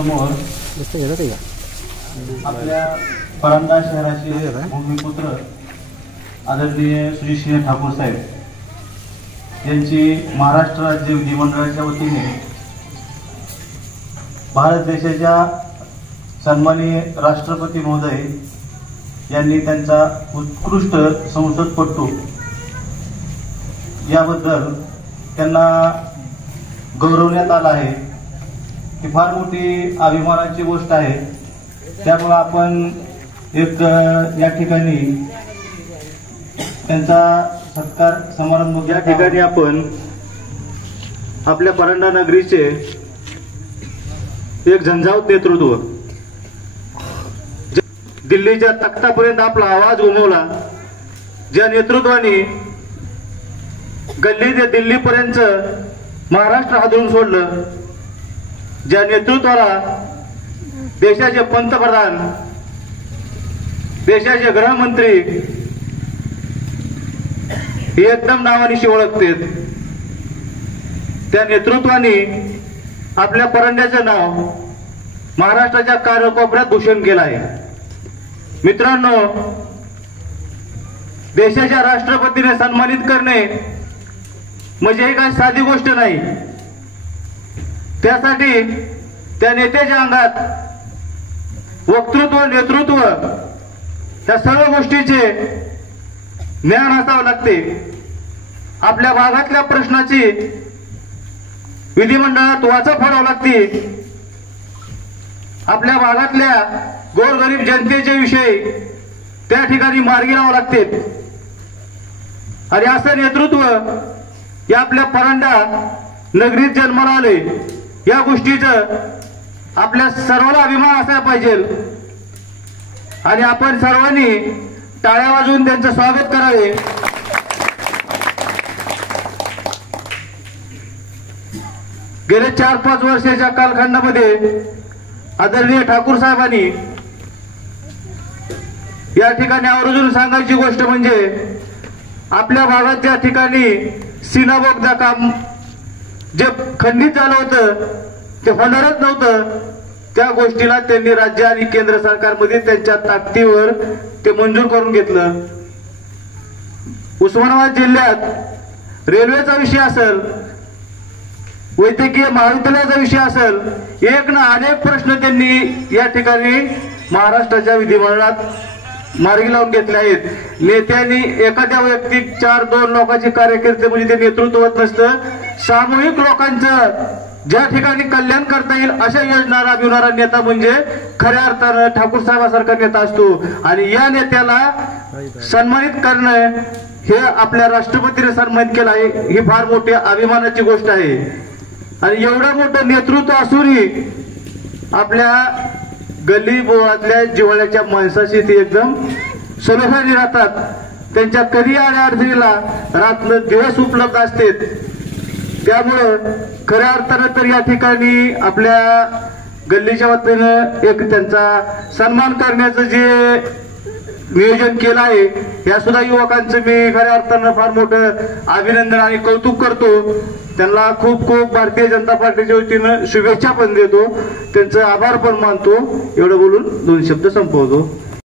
समोर आपल्या परंडा शहराचे भूमिपुत्र आदरणीय श्री सिंह ठाकूर साहेब यांची महाराष्ट्र राज्य विधिमंडळाच्या वतीने भारत देशाच्या सन्माननीय राष्ट्रपती महोदय यांनी त्यांचा उत्कृष्ट संसदपटू याबद्दल त्यांना गौरवण्यात आला आहे। ही फार मोठी अभिमानाची गोष्ट आहे। त्यामुळे आपण एक या ठिकाणी त्यांचा सत्कार समारंभ या ठिकाणी आपण आपल्या परंडा नगरीचे एक झंझावत नेतृत्व दिल्लीच्या तख्तापर्यंत आपला आवाज घुमवला, ज्या नेतृत्वाने गल्ली ते दिल्लीपर्यंत महाराष्ट्र हादरून सोडलं, ज्या नेतृत्वाला देशाचे पंतप्रधान, देशाचे गृहमंत्री हे एकदम नावानिशी ओळखतात, त्या नेतृत्वाने आपल्या परंड्याचं नाव महाराष्ट्राच्या कानाकोपऱ्यात भूषण केलं आहे। मित्रांनो, देशाच्या राष्ट्रपतीने सन्मानित करणे म्हणजे ही काही साधी गोष्ट नाही। त्यासाठी त्या नेत्याच्या अंगात वक्तृत्व, नेतृत्व त्या सर्व गोष्टीचे ज्ञान असावं लागते। आपल्या भागातल्या प्रश्नाची विधिमंडळात वाचा फोडावी लागते। आपल्या भागातल्या गोरगरीब जनतेचे विषय त्या ठिकाणी मार्गी लावावे लागते। आणि असं नेतृत्व या आपल्या परंडा नगरीत जन्माला आले, या गोष्टीचं आपल्या सर्वांना अभिमान असायला पाहिजे आणि आपण सर्वांनी टाळ्या वाजवून त्यांचं स्वागत करावे। गेल्या 4-5 वर्षाच्या कालखंडामध्ये आदरणीय ठाकूर साहेबांनी या ठिकाणी आवर्जून सांगायची गोष्ट म्हणजे आपल्या भागात ज्या ठिकाणी सीना बोगदा काम जे खंडित झालं होतं, ते होणारच नव्हतं, त्या गोष्टीला त्यांनी राज्य आणि केंद्र सरकारमध्ये त्यांच्या ताकदीवर ते मंजूर करून घेतलं। उस्मानाबाद जिल्ह्यात रेल्वेचा विषय असेल, वैद्यकीय महाविद्यालयाचा विषय असेल, एक ना अनेक प्रश्न त्यांनी या ठिकाणी महाराष्ट्राच्या विधिमंडळात मार्गी लावून घेतले आहेत। नेत्यांनी एखाद्या वैयक्तिक 4-2 लोकांचे कार्यकर्ते म्हणजे ते नेतृत्व होत नसतं, सामूहिक लोकांचं ज्या ठिकाणी कल्याण करता येईल अशा योजना राबविणारा नेता म्हणजे खऱ्या अर्थानं ठाकूर साहेबांसारखा नेता असतो। आणि या नेत्याला सन्मानित करणं हे आपल्या राष्ट्रपतीने सन्मानित केलं आहे, ही फार मोठी अभिमानाची गोष्ट आहे। आणि एवढं मोठं नेतृत्व असूनही आपल्या गल्ली बोळातल्या जिव्हाळ्याच्या माणसाशी ते एकदम सलोख्याने राहतात। त्यांच्या कधी आणि अडचणीला रात्र दिवस उपलब्ध असते। त्यामुळं खऱ्या अर्थानं तर या ठिकाणी आपल्या गल्लीच्या वतीनं एक त्यांचा सन्मान करण्याचं जे नियोजन केलं आहे, या सुद्धा युवकांचं मी खऱ्या अर्थानं फार मोठं अभिनंदन आणि कौतुक करतो। त्यांना खूप खूप भारतीय जनता पार्टीच्या वतीनं शुभेच्छा पण देतो, त्यांचं आभार पण मानतो। एवढं बोलून 2 शब्द संपवतो।